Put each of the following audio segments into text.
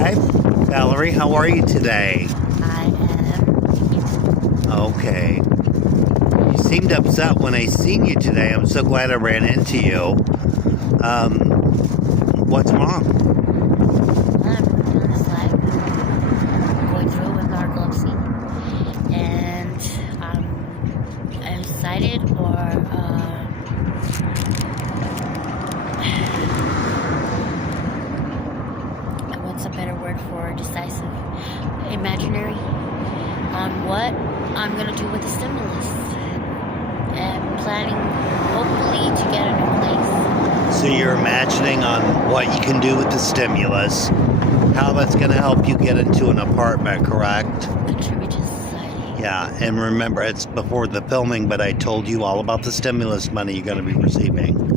Hi, Valerie. How are you today? I am. Okay. You seemed upset when I seen you today. I'm so glad I ran into you. What's wrong? I'm working on this live, going through it with narcolepsy, and I'm excited what's a better word for decisive, imaginary, on what I'm gonna do with the stimulus. And planning, hopefully, to get a new place. So you're imagining on what you can do with the stimulus, how that's going to help you get into an apartment, correct? Contribute to society. Yeah, and remember, it's before the filming, but I told you all about the stimulus money you're going to be receiving.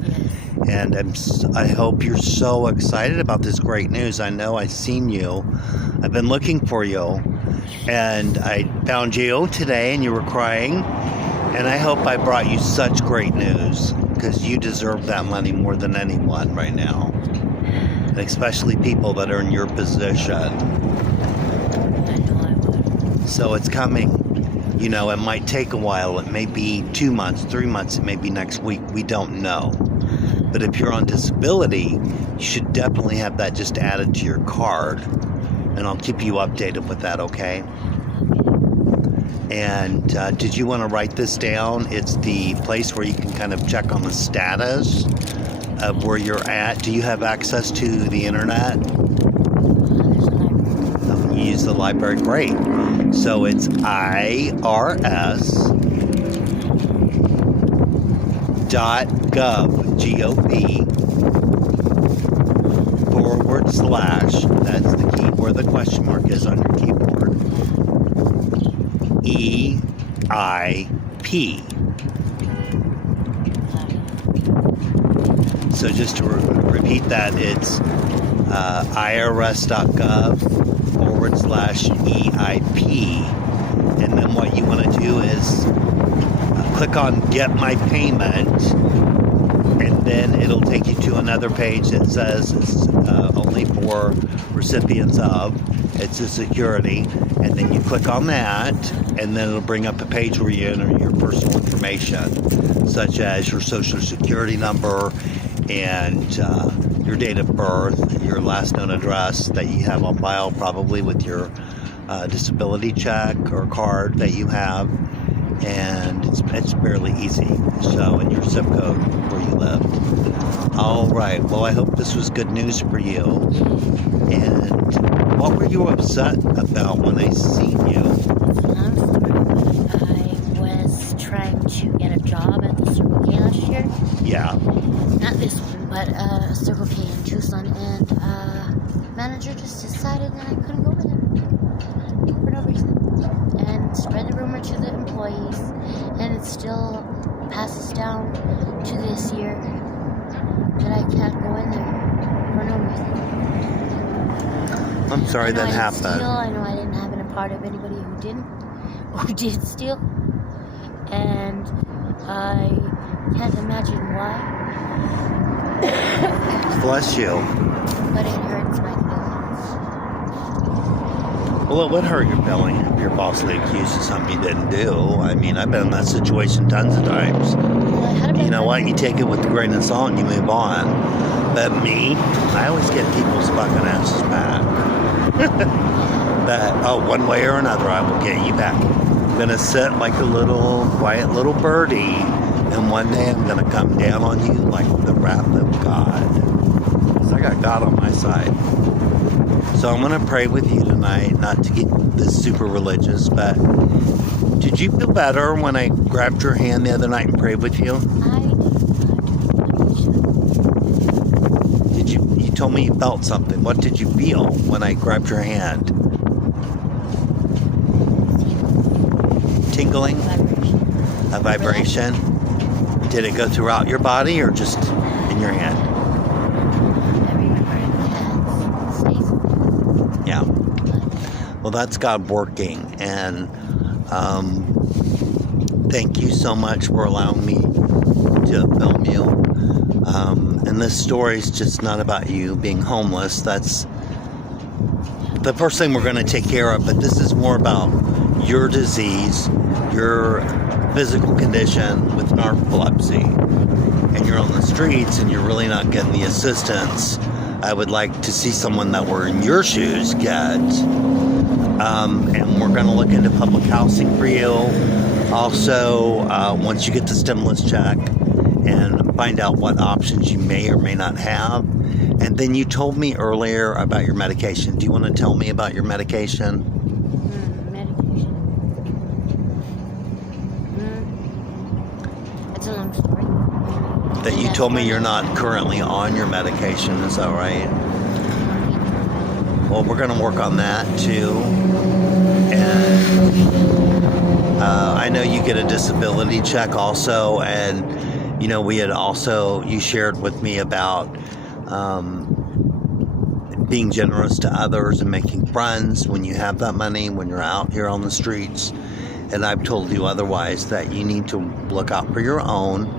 Yes. And I hope you're so excited about this great news. I know I've seen you. I've been looking for you. And I found you today and you were crying. And I hope I brought you such great news, because you deserve that money more than anyone right now. And especially people that are in your position. I know I would. So it's coming. You know, it might take a while. It may be 2 months, 3 months, it may be next week. We don't know. But if you're on disability, you should definitely have that just added to your card. And I'll keep you updated with that, okay? And did you want to write this down? It's the place where you can kind of check on the status of where you're at. Do you have access to the internet? There's a library. You use the library? Great. So it's irs.gov, G-O-V, / that's the key where the question mark is on your keyboard, EIP. So just to repeat that, it's irs.gov / EIP. And then what you want to do is click on Get My Payment, and then it'll take you to another page that says it's only for recipients of. It's a security, and then you click on that, and then it'll bring up a page where you enter your personal information, such as your social security number and your date of birth, your last known address that you have on file, probably with your disability check or card that you have, and it's fairly easy. So, and your zip code where you live. All right. Well, I hope this was good news for you. And what were you upset about when I seen you? I was trying to get a job at the Circle K last year. Yeah. Not this one, but Circle K in Tucson, and manager just decided that I couldn't go with him for no reason, and spread the rumor to the employees, and it still passes down to this year that I can't go in there for no reason. I'm sorry that happened. I know I didn't happen a part of anybody who did steal, and I can't imagine why. Bless you. But it hurts my feelings. Well, it would hurt your feeling if you're falsely accused of something you didn't do. I mean, I've been in that situation tons of times. Well, I had a bad You know what? time. You take it with a grain of salt and you move on. But me, I always get people's fucking asses back. That, one way or another, I will get you back. I'm going to sit like a little, quiet little birdie, and one day I'm going to come down on you like the wrath of God. Because I got God on my side. So I'm going to pray with you tonight, not to get this super religious, but did you feel better when I grabbed your hand the other night and prayed with you? You told me you felt something. What did you feel when I grabbed your hand? Tingling? A vibration? Did it go throughout your body or just in your hand? Yeah. Well, that's God working, and thank you so much for allowing me to film you. And this story is just not about you being homeless. That's the first thing we're going to take care of, but this is more about your disease, your physical condition with narcolepsy, and you're on the streets and you're really not getting the assistance I would like to see someone that were in your shoes get. And we're going to look into public housing for you. Also, once you get the stimulus check, and find out what options you may or may not have. And then you told me earlier about your medication. Do you want to tell me about your medication? Medication. It's a long story. That you told me you're not currently on your medication, is that right? Well, we're going to work on that too. And I know you get a disability check also, and you know, we had also, you shared with me about being generous to others and making friends when you have that money, when you're out here on the streets. And I've told you otherwise, that you need to look out for your own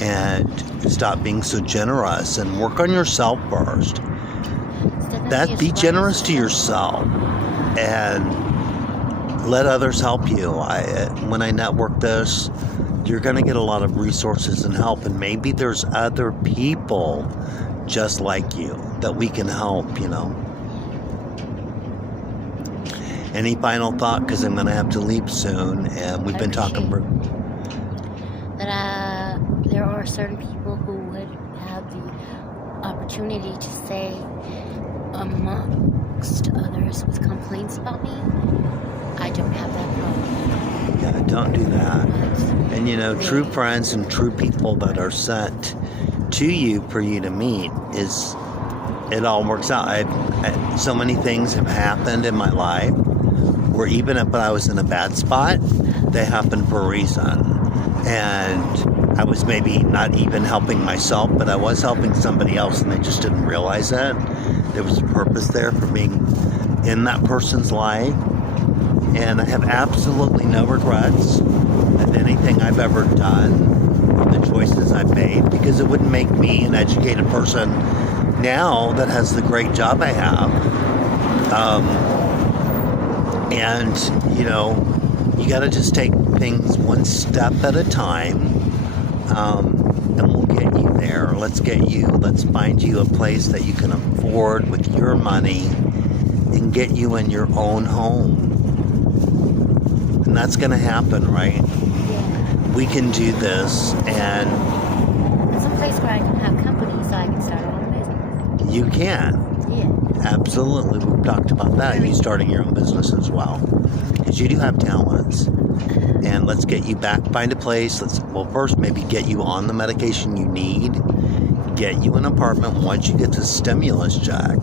and stop being so generous and work on yourself first. That be generous to yourself and let others help you. When I network this, you're going to get a lot of resources and help, and maybe there's other people just like you that we can help, you know. Any final thought? Because I'm going to have to leave soon, and we've been talking for... That there are certain people who would have the opportunity to say, amongst others with complaints about me, I don't have that problem. Yeah, don't do that. And you know, true friends and true people that are sent to you for you to meet, it all works out. So many things have happened in my life where even if I was in a bad spot, they happened for a reason. And I was maybe not even helping myself, but I was helping somebody else, and they just didn't realize that. There was a purpose there for being in that person's life. And I have absolutely no regrets of anything I've ever done or the choices I've made, because it wouldn't make me an educated person now that has the great job I have. And, you know, you got to just take things one step at a time, and we'll get you there. Let's find you a place that you can afford with your money and get you in your own home. And that's going to happen, right? Yeah. We can do this, and Some place where I can have company so I can start my own business. you can. Yeah. Absolutely. We've talked about that, you starting your own business as well. Because you do have talents. And let's get you back, find a place. First maybe get you on the medication you need. Get you an apartment once you get the stimulus check.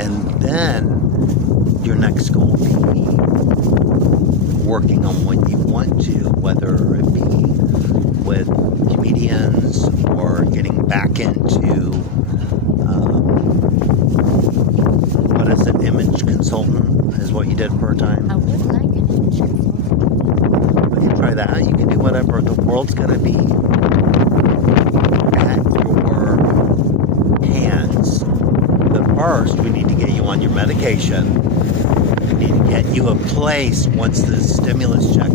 And then your next goal will be working on what you want to, whether it be with comedians or getting back into what is it, image consultant is what you did for a time. I would like an image consultant. We can try that. You can do whatever. The world's going to be at your hands. But first, we need to get you on your medication. We need to get you a place once the stimulus check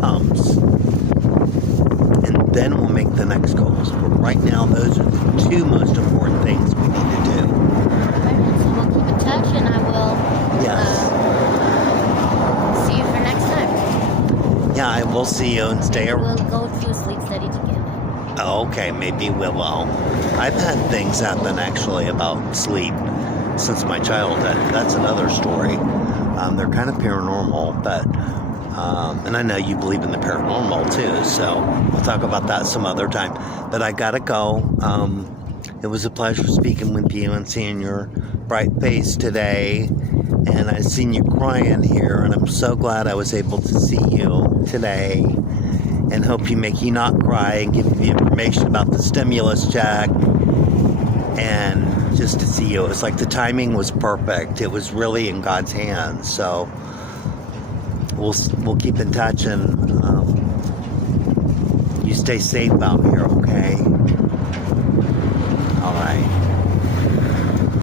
comes. And then we'll make the next goals. But right now, those are the two most important things we need to do. So we'll keep in touch, and I will see you for next time. Yeah, I will see you and stay around. We'll go to a sleep study together. Oh, okay, maybe we will. I've had things happen actually about sleep since my childhood. That's another story. They're kind of paranormal, but and I know you believe in the paranormal too, so we'll talk about that some other time. But I gotta go. It was a pleasure speaking with you and seeing your bright face today. And I've seen you crying here, and I'm so glad I was able to see you today. And hope you make you not cry and give you the information about the stimulus check. And just to see you, it was like the timing was perfect. It was really in God's hands. So we'll keep in touch, and you stay safe out here, okay? All right.